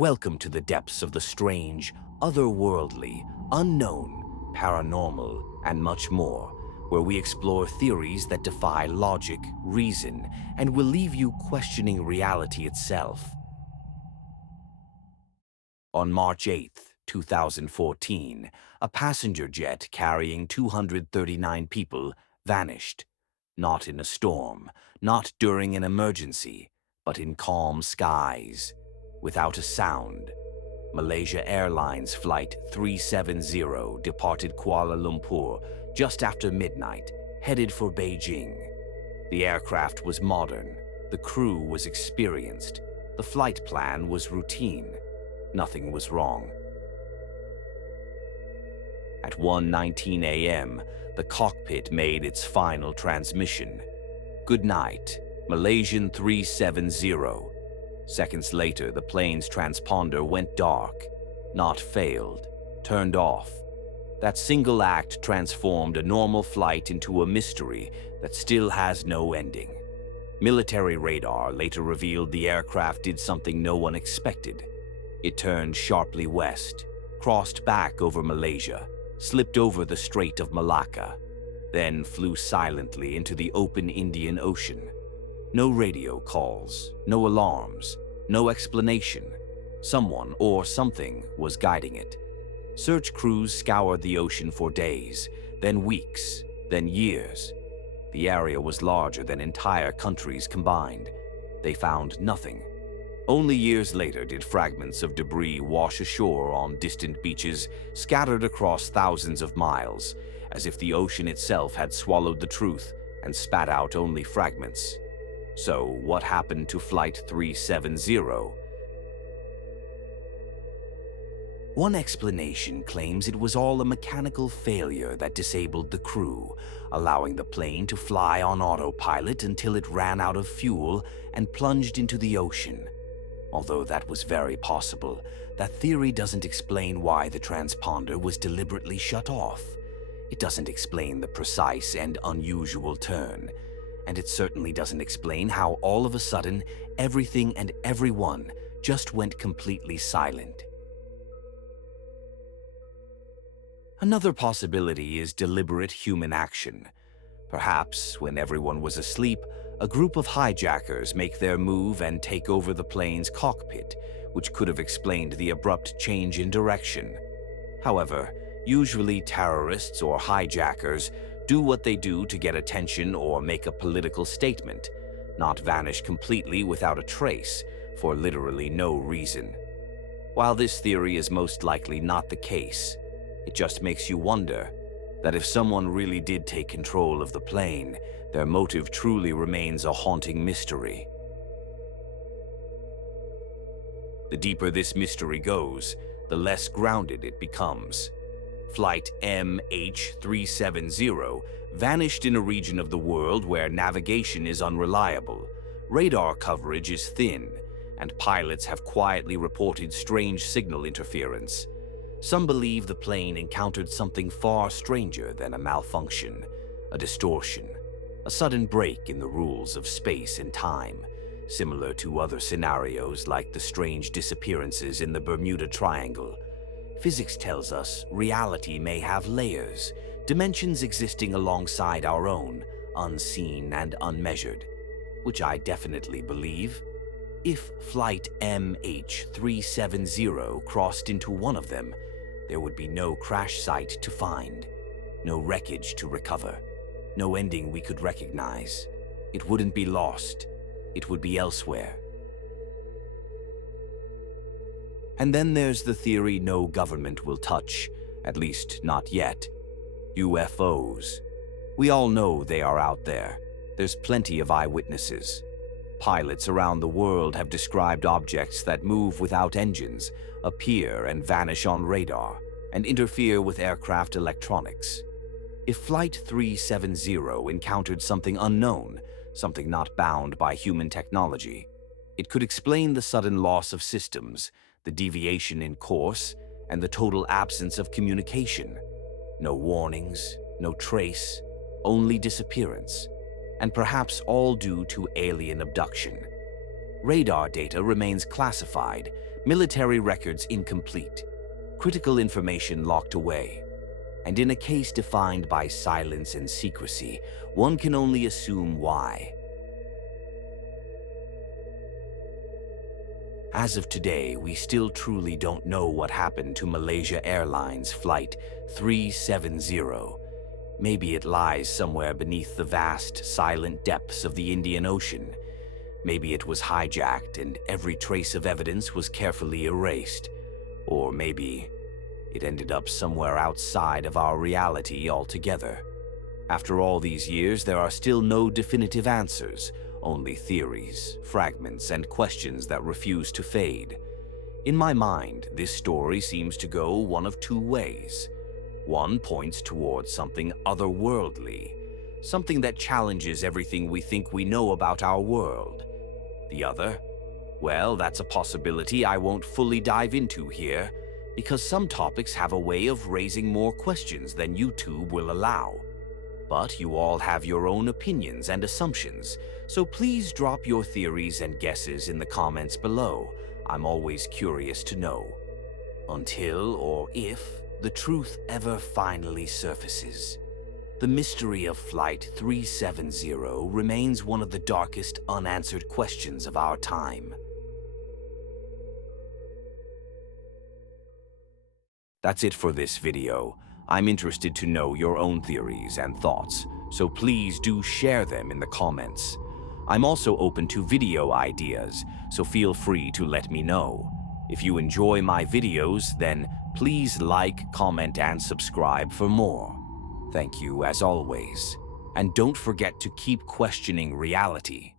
Welcome to the depths of the strange, otherworldly, unknown, paranormal, and much more, where we explore theories that defy logic, reason, and will leave you questioning reality itself. On March 8, 2014, a passenger jet carrying 239 people vanished. Not in a storm, not during an emergency, but in calm skies. Without a sound, Malaysia Airlines Flight 370 departed Kuala Lumpur just after midnight, headed for Beijing. The aircraft was modern, the crew was experienced, the flight plan was routine. Nothing was wrong. At 1:19 a.m., the cockpit made its final transmission. "Good night, Malaysian 370. Seconds later, the plane's transponder went dark. Not failed, turned off. That single act transformed a normal flight into a mystery that still has no ending. Military radar later revealed the aircraft did something no one expected. It turned sharply west, crossed back over Malaysia, slipped over the Strait of Malacca, then flew silently into the open Indian Ocean. No radio calls, no alarms, no explanation. Someone or something was guiding it. Search crews scoured the ocean for days, then weeks, then years. The area was larger than entire countries combined. They found nothing. Only years later did fragments of debris wash ashore on distant beaches, scattered across thousands of miles, as if the ocean itself had swallowed the truth and spat out only fragments. So, what happened to Flight 370? One explanation claims it was all a mechanical failure that disabled the crew, allowing the plane to fly on autopilot until it ran out of fuel and plunged into the ocean. Although that was very possible, that theory doesn't explain why the transponder was deliberately shut off. It doesn't explain the precise and unusual turn. And it certainly doesn't explain how all of a sudden everything and everyone just went completely silent. Another possibility is deliberate human action. Perhaps, when everyone was asleep, a group of hijackers make their move and take over the plane's cockpit, which could have explained the abrupt change in direction. However, usually terrorists or hijackers do what they do to get attention or make a political statement, not vanish completely without a trace, for literally no reason. While this theory is most likely not the case, it just makes you wonder that if someone really did take control of the plane, their motive truly remains a haunting mystery. The deeper this mystery goes, the less grounded it becomes. Flight MH370 vanished in a region of the world where navigation is unreliable, radar coverage is thin, and pilots have quietly reported strange signal interference. Some believe the plane encountered something far stranger than a malfunction, a distortion, a sudden break in the rules of space and time, similar to other scenarios like the strange disappearances in the Bermuda Triangle. Physics tells us reality may have layers, dimensions existing alongside our own, unseen and unmeasured, which I definitely believe. If Flight MH370 crossed into one of them, there would be no crash site to find, no wreckage to recover, no ending we could recognize. It wouldn't be lost, it would be elsewhere. And then there's the theory no government will touch, at least not yet. UFOs. We all know they are out there. There's plenty of eyewitnesses. Pilots around the world have described objects that move without engines, appear and vanish on radar, and interfere with aircraft electronics. If Flight 370 encountered something unknown, something not bound by human technology, it could explain the sudden loss of systems, the deviation in course, and the total absence of communication. No warnings, no trace, only disappearance, and perhaps all due to alien abduction. Radar data remains classified, military records incomplete, critical information locked away, and in a case defined by silence and secrecy, one can only assume why. As of today, we still truly don't know what happened to Malaysia Airlines Flight 370. Maybe it lies somewhere beneath the vast, silent depths of the Indian Ocean. Maybe it was hijacked and every trace of evidence was carefully erased. Or maybe it ended up somewhere outside of our reality altogether. After all these years, there are still no definitive answers, only theories, fragments, and questions that refuse to fade. In my mind, this story seems to go one of two ways. One points towards something otherworldly, something that challenges everything we think we know about our world. The other? Well, that's a possibility I won't fully dive into here, because some topics have a way of raising more questions than YouTube will allow. But you all have your own opinions and assumptions, so please drop your theories and guesses in the comments below. I'm always curious to know. Until or if the truth ever finally surfaces, the mystery of Flight 370 remains one of the darkest unanswered questions of our time. That's it for this video. I'm interested to know your own theories and thoughts, so please do share them in the comments. I'm also open to video ideas, so feel free to let me know. If you enjoy my videos, then please like, comment, and subscribe for more. Thank you as always. And don't forget to keep questioning reality.